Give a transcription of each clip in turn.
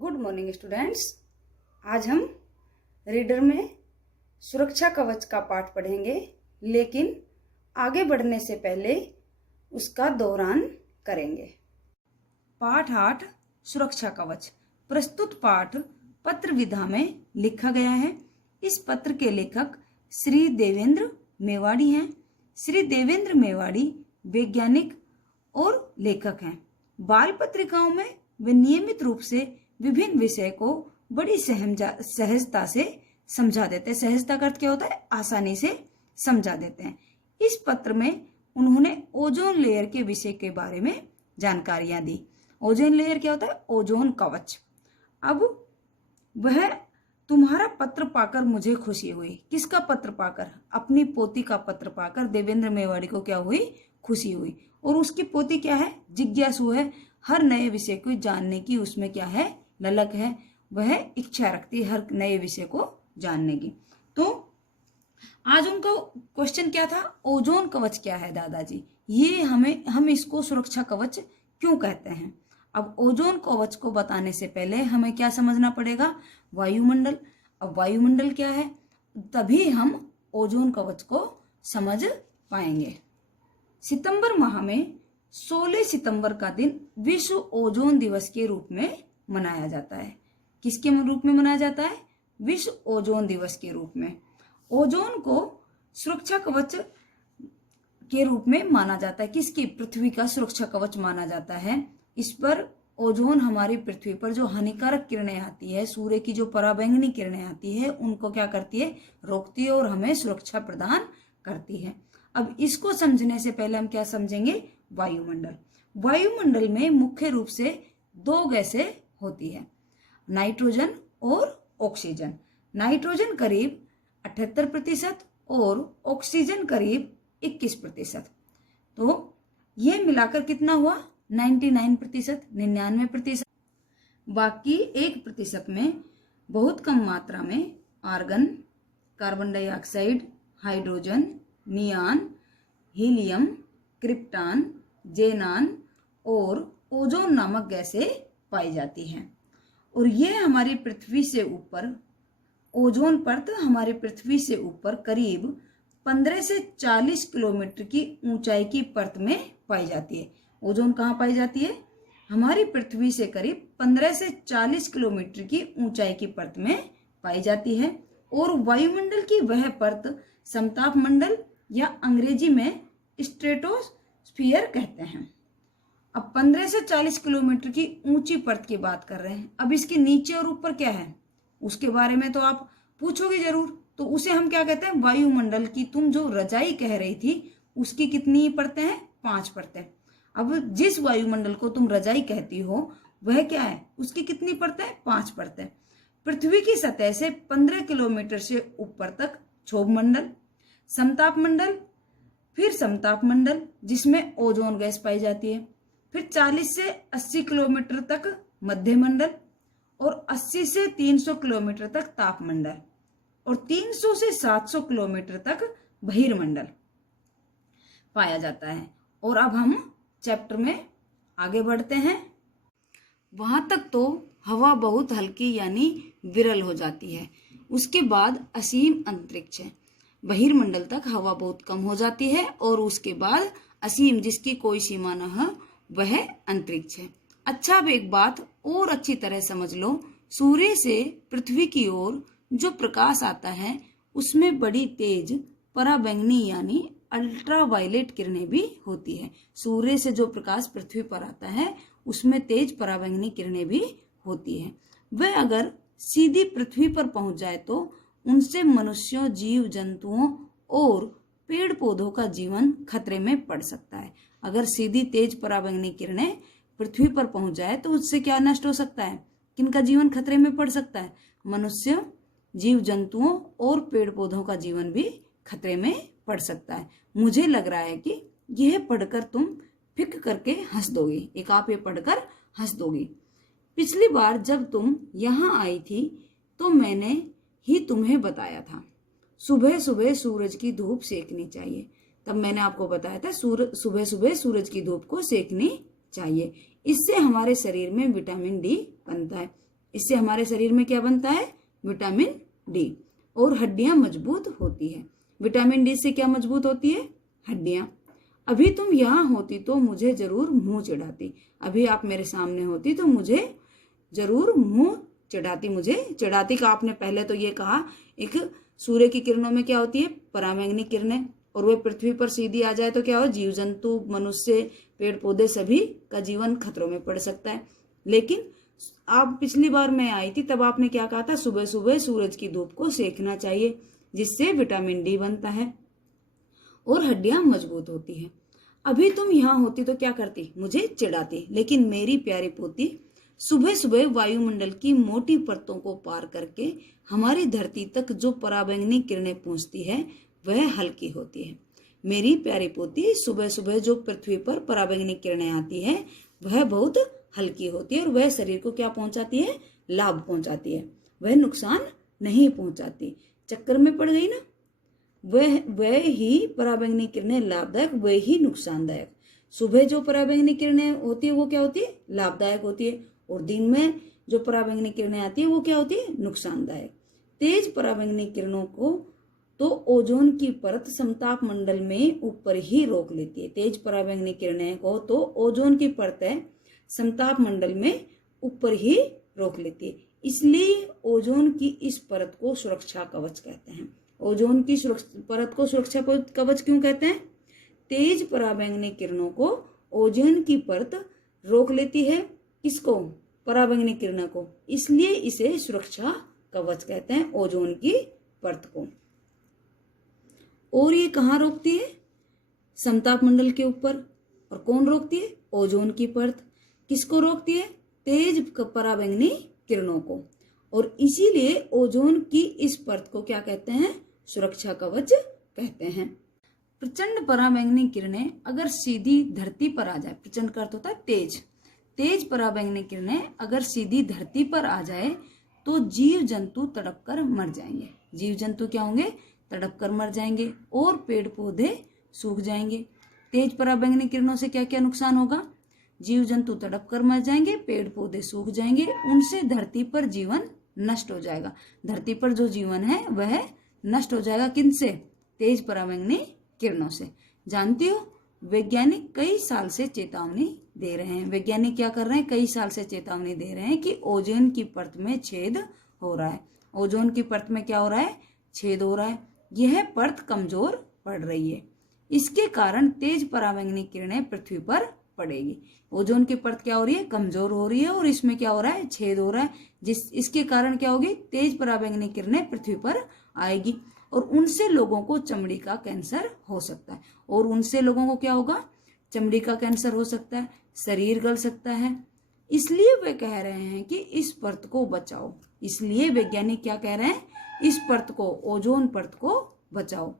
Good morning students. आज हम reader में सुरक्षा कवच का पाठ पढ़ेंगे, लेकिन आगे बढ़ने से पहले उसका दोहरान करेंगे। पाठ 8 सुरक्षा कवच। प्रस्तुत पाठ पत्र विधा में लिखा गया है। इस पत्र के लेखक श्री देवेंद्र मेवाड़ी हैं। श्री देवेंद्र मेवाड़ी वैज्ञानिक और लेखक हैं। बाल पत्रिकाओं में वे नियमित रूप से विभिन्न विषय को बड़ी सहजता से समझा देते हैं। सहजता का अर्थ क्या होता है? आसानी से समझा देते हैं। इस पत्र में उन्होंने ओजोन लेयर के विषय के बारे में जानकारियां दी। ओजोन लेयर क्या होता है? ओजोन कवच। अब वह तुम्हारा पत्र पाकर मुझे खुशी हुई। किसका पत्र पाकर? अपनी पोती का पत्र पाकर देवेंद्र मेवाड़ी को क्या हुई? खुशी हुई। और उसकी पोती क्या है? जिज्ञासु है। हर नए विषय को जानने की उसमें क्या है? ललक है। वह इच्छा रखती है हर नए विषय को जानने की। तो आज उनका क्वेश्चन क्या था? ओजोन कवच क्या है दादाजी? ये हम इसको सुरक्षा कवच क्यों कहते हैं? अब ओजोन कवच को बताने से पहले हमें क्या समझना पड़ेगा? वायुमंडल। अब वायुमंडल क्या है? तभी हम ओजोन कवच को समझ पाएंगे। सितंबर माह में 16 सितंबर का दिन विश्व ओजोन दिवस के रूप में मनाया जाता है। किसके रूप में मनाया जाता है? विश्व ओजोन दिवस के रूप में। ओजोन को सुरक्षा कवच के रूप में माना जाता है। किसकी? पृथ्वी का सुरक्षा कवच माना जाता है। इस पर ओजोन हमारी पृथ्वी पर जो हानिकारक किरणें आती है, सूर्य की जो पराबैंगनी किरणें आती है, उनको क्या करती है? रोकती है और हमें सुरक्षा प्रदान करती है। अब इसको समझने से पहले हम क्या समझेंगे? वायुमंडल। वायुमंडल में मुख्य रूप से दो गैसें होती है, नाइट्रोजन और ऑक्सीजन। नाइट्रोजन करीब 78% और ऑक्सीजन करीब 21%। तो ये मिलाकर कितना हुआ? 99%, 99%। बाकी 1% में बहुत कम मात्रा में argon, carbon dioxide, hydrogen, neon, helium, krypton, xenon और ओजोन नामक गैसें पाई जाती हैं। और ये हमारी पृथ्वी से ऊपर, ओजोन परत हमारी पृथ्वी से ऊपर करीब 15 से 40 किलोमीटर की ऊंचाई की परत में पाई जाती है। ओजोन कहाँ पाई जाती है? हमारी पृथ्वी से करीब 15 से 40 किलोमीटर की ऊंचाई की परत में पाई जाती है। और वायुमंडल की वह परत समताप मंडल या अंग्रेजी में स्ट्रेटोस्फीयर कहते हैं। अब 15 से 40 किलोमीटर की ऊंची परत की बात कर रहे हैं। अब इसके नीचे और ऊपर क्या है उसके बारे में तो आप पूछोगे जरूर। तो उसे हम क्या कहते हैं? वायुमंडल की तुम जो रजाई कह रही थी उसकी कितनी परतें हैं? 5 परतें। अब जिस वायुमंडल को तुम रजाई कहती हो वह क्या है? उसकी कितनी परतें? 5 परतें। पृथ्वी की सतह से 15 किलोमीटर से ऊपर तक क्षोभ मंडल, समताप मंडल, फिर समताप मंडल जिसमें ओजोन गैस पाई जाती है, फिर 40 से 80 किलोमीटर तक मध्य मंडल और 80 से 300 किलोमीटर तक तापमंडल और 300 से 700 किलोमीटर तक बहिर्मंडल पाया जाता है। और अब हम चैप्टर में आगे बढ़ते हैं। वहां तक तो हवा बहुत हल्की यानी विरल हो जाती है। उसके बाद असीम अंतरिक्ष है। बहिर्मंडल तक हवा बहुत कम हो जाती है और उसके बाद असीम, जिसकी कोई सीमा न हो, वह अंतरिक्ष है। अच्छा, अब एक बात और अच्छी तरह समझ लो। सूर्य से पृथ्वी की ओर जो प्रकाश आता है उसमें बड़ी तेज पराबैंगनी यानी अल्ट्रावायलेट किरणें भी होती है। सूर्य से जो प्रकाश पृथ्वी पर आता है उसमें तेज पराबैंगनी किरणें भी होती है। वह अगर सीधी पृथ्वी पर पहुंच जाए तो उनसे मनुष्यों, जीव जंतुओं और पेड़ पौधों का जीवन खतरे में पड़ सकता है। अगर सीधी तेज पराबैंगनी किरणें पृथ्वी पर पहुंच जाए तो उससे क्या नष्ट हो सकता है? किनका जीवन खतरे में पड़ सकता है? मनुष्य, जीव जंतुओं और पेड़ पौधों का जीवन भी खतरे में पड़ सकता है। मुझे लग रहा है कि यह पढ़कर तुम फिक करके हंस दोगी। एक आप ये पढ़कर हंस दोगी। पिछली बार जब तुम यहाँ आई थी तो मैंने ही तुम्हें बताया था सुबह सुबह सूरज की धूप सेकनी चाहिए। तब मैंने आपको बताया था सुबह सुबह सूरज की धूप को सेकनी चाहिए। इससे हमारे शरीर में विटामिन डी बनता है इससे हमारे शरीर में क्या बनता है? Vitamin D. और हड्डियां मजबूत होती है। विटामिन डी से क्या मजबूत होती है? हड्डियां। अभी तुम यहाँ होती तो मुझे जरूर मुंह चिढ़ाती। अभी आप मेरे सामने होती तो मुझे जरूर मुंह चिढ़ाती। मुझे चिढ़ाती का आपने पहले तो ये कहा, एक सूर्य की किरणों में क्या होती है? पराबैंगनी किरणें, और वे पृथ्वी पर सीधी आ जाए तो क्या हो? जीव जंतु, मनुष्य, पेड़ पौधे सभी का जीवन खतरों में पड़ सकता है। लेकिन आप पिछली बार मैं आई थी तब आपने क्या कहा था? सुबह सुबह सूरज की धूप को सेकना चाहिए, जिससे विटामिन डी बनता है और हड्डियां मजबूत होती है। अभी तुम यहाँ होती तो क्या करती? मुझे चिढ़ाती। लेकिन मेरी प्यारी पोती, सुबह सुबह वायुमंडल की मोटी परतों को पार करके हमारी धरती तक जो पराबैंगनी किरणें पहुंचती है वह हल्की होती है। मेरी प्यारी पोती, सुबह सुबह जो पृथ्वी पर पराबैंगनी किरणें आती है वह बहुत हल्की होती है और वह शरीर को क्या पहुंचाती है? लाभ पहुंचाती है। वह नुकसान नहीं पहुंचाती। चक्कर में पड़ गई ना? वह ही पराबैंगनी किरणें लाभदायक, वह ही नुकसानदायक। सुबह जो पराबैंगनी किरणें होती है वो क्या होती है? लाभदायक होती है, और दिन में जो पराबैंगनी किरणें आती है वो क्या होती है? नुकसानदायक। तेज पराबैंगनी किरणों को तो ओजोन की परत समताप मंडल में ऊपर ही रोक लेती है। तेज पराबैंगनी किरणें को तो ओजोन की परत है समताप मंडल में ऊपर ही रोक लेती है। इसलिए ओजोन की इस परत को सुरक्षा कवच कहते हैं। ओजोन की परत को सुरक्षा कवच क्यों कहते हैं? तेज पराबैंगनी किरणों को ओजोन की परत रोक लेती है। किसको? पराबैंगनी किरणों को। इसलिए इसे सुरक्षा कवच कहते हैं, ओजोन की परत को। और ये कहाँ रोकती है? समताप मंडल के ऊपर। और कौन रोकती है? ओजोन की परत। किसको रोकती है? तेज पराबैंगनी किरणों को। और इसीलिए ओजोन की इस परत को क्या कहते हैं? सुरक्षा कवच कहते हैं। प्रचंड पराबैंगनी किरणें अगर सीधी धरती पर आ जाए, प्रचंड का अर्थ होता है तेज, तेज पराबैंगनी किरणें अगर सीधी धरती पर आ जाए तो जीव जंतु तड़प कर मर जाएंगे। जीव जंतु क्या होंगे? तड़प कर मर जाएंगे, और पेड़ पौधे सूख जाएंगे। तेज पराबैंगनी किरणों से क्या क्या नुकसान होगा? जीव जंतु तड़प कर मर जाएंगे, पेड़ पौधे सूख जाएंगे, उनसे धरती पर जीवन नष्ट हो जाएगा। धरती पर जो जीवन है वह नष्ट हो जाएगा। किनसे? तेज पराबैंगनी किरणों से। जानती हो, वैज्ञानिक कई साल से चेतावनी दे रहे हैं। वैज्ञानिक क्या कर रहे हैं? कई साल से चेतावनी दे रहे हैं कि ओजोन की परत में छेद हो रहा है। ओजोन की परत में क्या हो रहा है? छेद हो रहा है। यह परत कमजोर पड़ रही है। इसके कारण तेज पराबैंगनी किरणें पृथ्वी पर पड़ेगी। ओजोन की परत क्या हो रही है? कमजोर हो रही है, और इसमें क्या हो रहा है? छेद हो रहा है। इसके कारण क्या होगी? तेज पराबैंगनी किरणें पृथ्वी पर आएगी, और उनसे लोगों को चमड़ी का कैंसर हो सकता है। और उनसे लोगों को क्या होगा? चमड़ी का कैंसर हो सकता है, शरीर गल सकता है। इसलिए वे कह रहे हैं कि इस परत को बचाओ। इसलिए वैज्ञानिक क्या कह रहे हैं? इस परत को, ओजोन परत को बचाओ,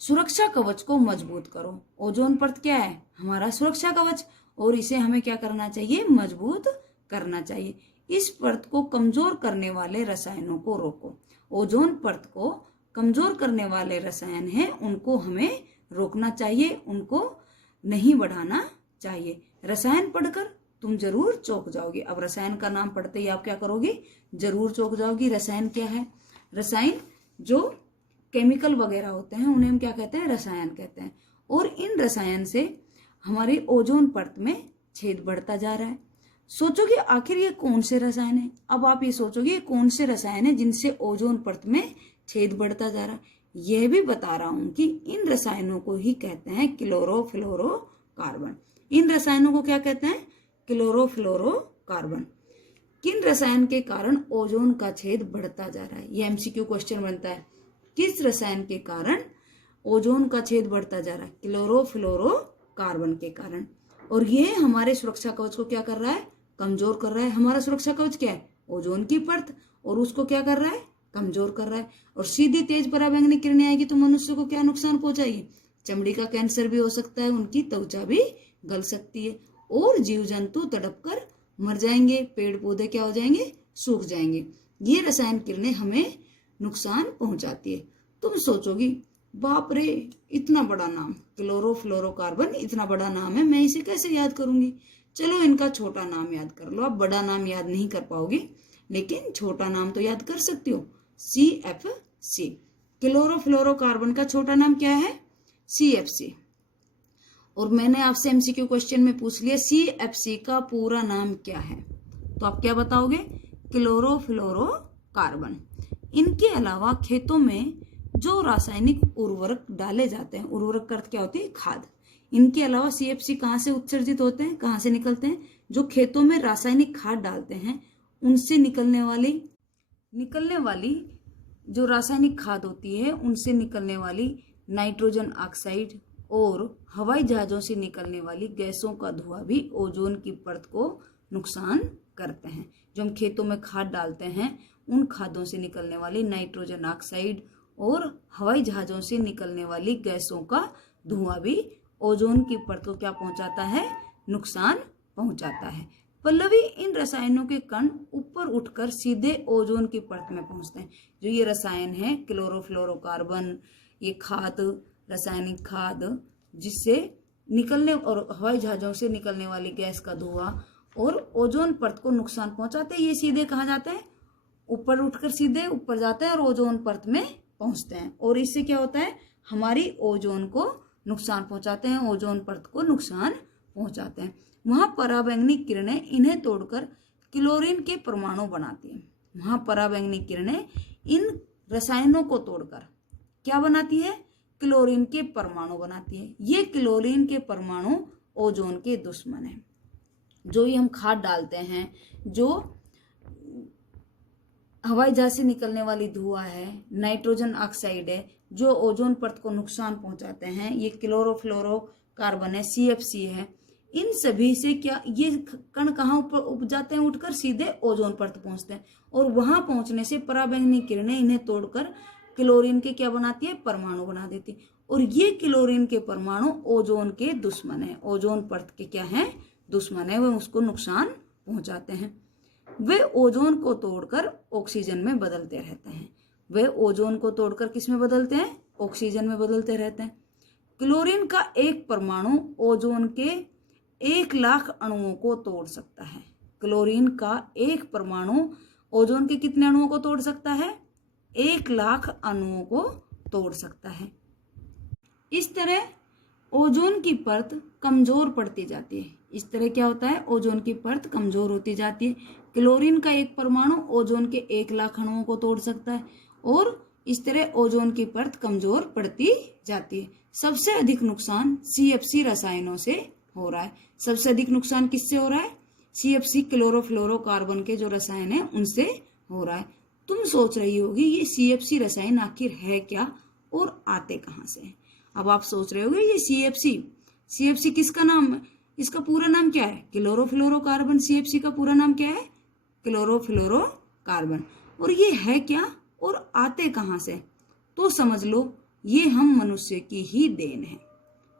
सुरक्षा कवच को मजबूत करो। ओजोन परत क्या है? हमारा सुरक्षा कवच, और इसे हमें क्या करना चाहिए? मजबूत करना चाहिए। इस परत को कमजोर करने वाले रसायनों को रोको। ओजोन परत को कमजोर करने वाले रसायन हैं, उनको हमें रोकना चाहिए, उनको नहीं बढ़ाना चाहिए। रसायन पढ़कर तुम जरूर चौंक जाओगी। अब रसायन का नाम पढ़ते ही आप क्या करोगे? जरूर चौंक जाओगी। रसायन क्या है? रसायन जो केमिकल वगैरह होते हैं उन्हें हम क्या कहते हैं? रसायन कहते हैं। और इन रसायन से हमारी ओजोन परत में छेद बढ़ता जा रहा है। सोचोगे आखिर ये कौन से रसायन है? अब आप ये सोचोगे ये कौन से रसायन है जिनसे ओजोन परत में छेद बढ़ता जा रहा है? यह भी बता रहा हूं कि इन रसायनों को ही कहते हैं क्लोरोफ्लोरोकार्बन। इन रसायनों को क्या कहते हैं? क्लोरोफ्लोरोकार्बन। किन रसायन के कारण ओजोन का छेद बढ़ता जा रहा है? ये एमसीक्यू क्वेश्चन बनता है। किस रसायन के कारण ओजोन का छेद बढ़ता जा रहा है? क्लोरोफ्लोरोकार्बन के कारण। और ये हमारे सुरक्षा कवच को क्या कर रहा है? कमजोर कर रहा है। हमारा सुरक्षा कवच क्या है? ओजोन की परत, और उसको क्या कर रहा है? कमजोर कर रहा है। और सीधी तेज पराबैंगनी किरणें आएगी तो मनुष्य को क्या नुकसान पहुंचाएगी? चमड़ी का कैंसर भी हो सकता है, उनकी त्वचा भी गल सकती है, और जीव जंतु तड़प कर मर जाएंगे, पेड़ पौधे क्या हो जाएंगे? सूख जाएंगे। ये रसायन किरणें हमें नुकसान पहुंचाती है। तुम सोचोगी बाप रे, इतना बड़ा नाम क्लोरोफ्लोरोकार्बन, इतना बड़ा नाम है, मैं इसे कैसे याद करूंगी? चलो इनका छोटा नाम याद कर लो, आप बड़ा नाम याद नहीं कर पाओगे लेकिन छोटा नाम तो याद कर सकते हो, CFC। क्लोरोफ्लोरोकार्बन का छोटा नाम क्या है? CFC। और मैंने आपसे MCQ क्वेश्चन में पूछ लिया CFC का पूरा नाम क्या है, तो आप क्या बताओगे? क्लोरोफ्लोरोकार्बन। इनके अलावा खेतों में जो रासायनिक उर्वरक डाले जाते हैं, उर्वरक का अर्थ क्या होती है? खाद। इनके अलावा CFC कहाँ से उत्सर्जित होते हैं, कहाँ से निकलते हैं? जो खेतों में रासायनिक खाद डालते हैं उनसे निकलने वाली जो रासायनिक खाद होती है उनसे निकलने वाली नाइट्रोजन ऑक्साइड और हवाई जहाजों से निकलने वाली गैसों का धुआं भी ओजोन की परत को नुकसान करते हैं। जो हम खेतों में खाद डालते हैं उन खादों से निकलने वाली नाइट्रोजन ऑक्साइड और हवाई जहाजों से निकलने वाली गैसों का धुआं भी ओजोन की परत को क्या पहुंचाता है? नुकसान पहुंचाता है। पल्लवी, इन रसायनों के कण ऊपर उठकर सीधे ओजोन की परत में पहुंचते हैं। जो ये रसायन है क्लोरोफ्लोरोकार्बन, ये खाद, रासायनिक खाद जिससे निकलने और हवाई जहाजों से निकलने वाली गैस का धुआं और ओजोन परत को नुकसान पहुंचाते हैं, ये सीधे कहाँ जाते हैं? ऊपर उठकर सीधे ऊपर जाते हैं और ओजोन परत में पहुंचते हैं। और इससे क्या होता है? हमारी ओजोन को नुकसान पहुंचाते हैं, ओजोन परत को नुकसान पहुंचाते हैं। वहां पराबैंगनी किरणें इन्हें तोड़कर क्लोरीन के परमाणु बनाती हैं। वहां पराबैंगनी किरणें इन रसायनों को तोड़कर क्या बनाती है? क्लोरीन के परमाणु बनाती है। ये क्लोरीन के परमाणु ओजोन के दुश्मन हैं। जो ये हम खाद डालते हैं, जो हवाई जहाज से निकलने वाली धुआं है, नाइट्रोजन ऑक्साइड है, जो ओजोन परत को नुकसान पहुंचाते हैं, ये क्लोरोफ्लोरोकार्बन है, CFC है। इन सभी से क्या ये कण कहाँ उप जाते हैं? उठकर सीधे ओजोन परत पहुंचते हैं और वहां पहुंचने से पराबैंगनी किरणें इन्हें तोड़कर क्लोरीन के क्या बनाती है? परमाणु बना देती है। और ये क्लोरीन के परमाणु ओजोन के दुश्मन है, ओजोन परत के क्या है? दुश्मन है, वे उसको नुकसान पहुंचाते हैं। वे ओजोन को तोड़कर ऑक्सीजन में बदलते रहते हैं। वे ओजोन को तोड़कर किस में बदलते हैं? ऑक्सीजन में बदलते रहते हैं। क्लोरीन का एक परमाणु ओजोन के 1,00,000 अणुओं को तोड़ सकता है। क्लोरीन का एक परमाणु ओजोन के कितने अणुओं को तोड़ सकता है? 1,00,000 अणुओं को तोड़ सकता है। इस तरह ओजोन की परत कमजोर पड़ती जाती है। इस तरह क्या होता है? ओजोन की परत कमजोर होती जाती है। क्लोरीन का एक परमाणु ओजोन के 1,00,000 अणुओं को तोड़ सकता है और इस तरह ओजोन की परत कमजोर पड़ती जाती है। सबसे अधिक नुकसान CFC रसायनों से हो रहा है। सबसे अधिक नुकसान किससे हो रहा है? CFC क्लोरोफ्लोरोकार्बन के जो रसायन है उनसे हो रहा है। तुम सोच रही होगी ये CFC रसायन आखिर है क्या और आते कहाँ से? अब आप सोच रहे होगे ये CFC किसका नाम है? इसका पूरा नाम क्या है? क्लोरोफ्लोरोकार्बन। CFC का पूरा नाम क्या है? क्लोरोफ्लोरोकार्बन। और ये है क्या और आते कहाँ से? तो समझ लो ये हम मनुष्य की ही देन है।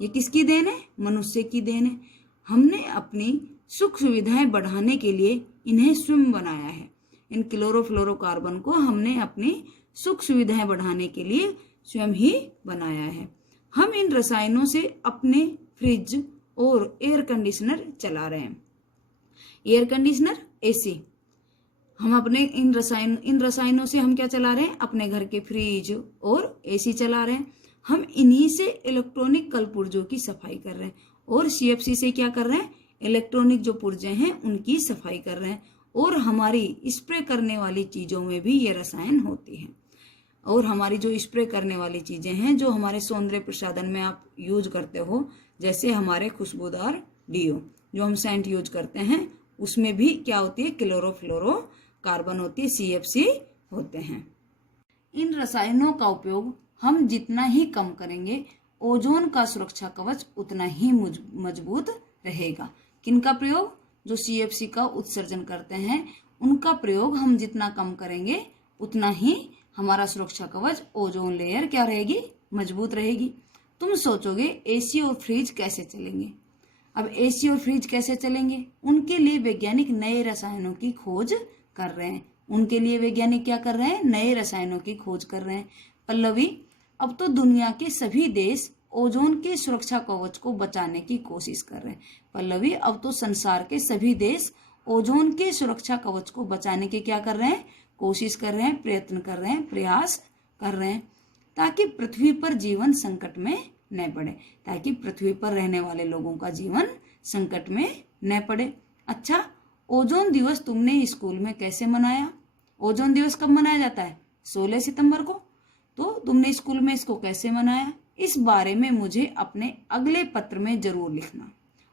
ये किसकी देन है? मनुष्य की देन है। हमने अपनी सुख सुविधाएं बढ़ाने के लिए इन्हें स्वयं बनाया है। इन क्लोरोफ्लोरोकार्बन को हमने अपनी सुख सुविधाएं बढ़ाने के लिए स्वयं ही बनाया है। हम इन रसायनों से अपने फ्रिज और एयर कंडीशनर चला रहे हैं। Air conditioner, AC। हम अपने इन रसायनों से हम क्या चला रहे हैं? अपने घर के फ्रिज और AC चला रहे हैं। हम इन्हीं से इलेक्ट्रॉनिक कल पुर्जों की सफाई कर रहे हैं और CFC से क्या कर रहे हैं? इलेक्ट्रॉनिक जो पुर्जे हैं उनकी सफाई कर रहे हैं। और हमारी स्प्रे करने वाली चीजों में भी ये रसायन होती हैं। और हमारी जो स्प्रे करने वाली चीजें हैं जो हमारे सौंदर्य प्रसाधन में आप यूज करते हो, जैसे हमारे खुशबूदार डीओ जो हम सेंट यूज करते हैं, उसमें भी क्या होती है? क्लोरोफ्लोरोकार्बन होती है, CFC होते हैं। इन रसायनों का उपयोग हम जितना ही कम करेंगे ओजोन का सुरक्षा कवच उतना ही मजबूत रहेगा। किनका प्रयोग? जो CFC का उत्सर्जन करते हैं उनका प्रयोग हम जितना कम करेंगे उतना ही हमारा सुरक्षा कवच ओजोन लेयर क्या रहेगी? मजबूत रहेगी। तुम सोचोगे AC और फ्रिज कैसे चलेंगे? अब AC और फ्रिज कैसे चलेंगे? उनके लिए वैज्ञानिक नए रसायनों की खोज कर रहे हैं। उनके लिए वैज्ञानिक क्या कर रहे हैं? नए रसायनों की खोज कर रहे हैं। पल्लवी, अब तो दुनिया के सभी देश ओजोन के सुरक्षा कवच को बचाने की कोशिश कर रहे हैं। पल्लवी, अब तो संसार के सभी देश ओजोन के सुरक्षा कवच को बचाने की क्या कर रहे हैं? कोशिश कर रहे हैं, प्रयत्न कर रहे हैं, प्रयास कर रहे हैं, ताकि पृथ्वी पर जीवन संकट में न पड़े, ताकि पृथ्वी पर रहने वाले लोगों का जीवन संकट में न पड़े। अच्छा, ओजोन दिवस तुमने स्कूल में कैसे मनाया? ओजोन दिवस कब मनाया जाता है? 16 सितंबर को। तो तुमने स्कूल में इसको कैसे मनाया? इस बारे में मुझे अपने अगले पत्र में जरूर लिखना,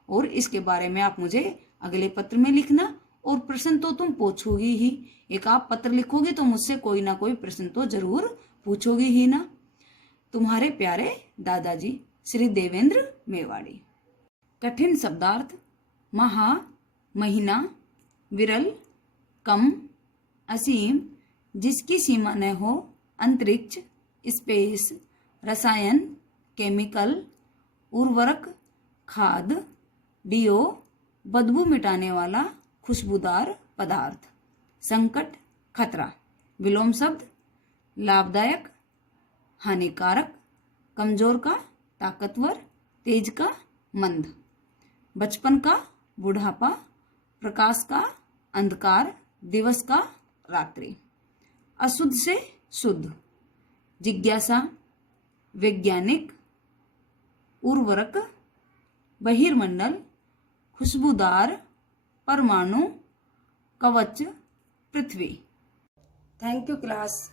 और इसके बारे में आप मुझे अगले पत्र में लिखना। और प्रश्न तो तुम पूछोगी ही, एक आप पत्र लिखोगे तो मुझसे कोई ना कोई प्रश्न तो जरूर पूछोगी ही ना। तुम्हारे प्यारे दादाजी श्री देवेंद्र मेवाड़ी। कठिन शब्दार्थ: महा, महीना, विरल, कम, असीम, जिसकी सीमा न हो, अंतरिक्ष, स्पेस, रसायन, केमिकल, उर्वरक, खाद, डीओ, बदबू मिटाने वाला खुशबूदार पदार्थ, संकट, खतरा, विलोम शब्द: लाभदायक, हानिकारक, कमजोर का ताकतवर, तेज का मंद, बचपन का बुढ़ापा, प्रकाश का अंधकार, दिवस का रात्रि, अशुद्ध से शुद्ध, जिज्ञासा, वैज्ञानिक, उर्वरक, बहिर्मंडल, खुशबूदार, परमाणु, कवच, पृथ्वी। Thank you class.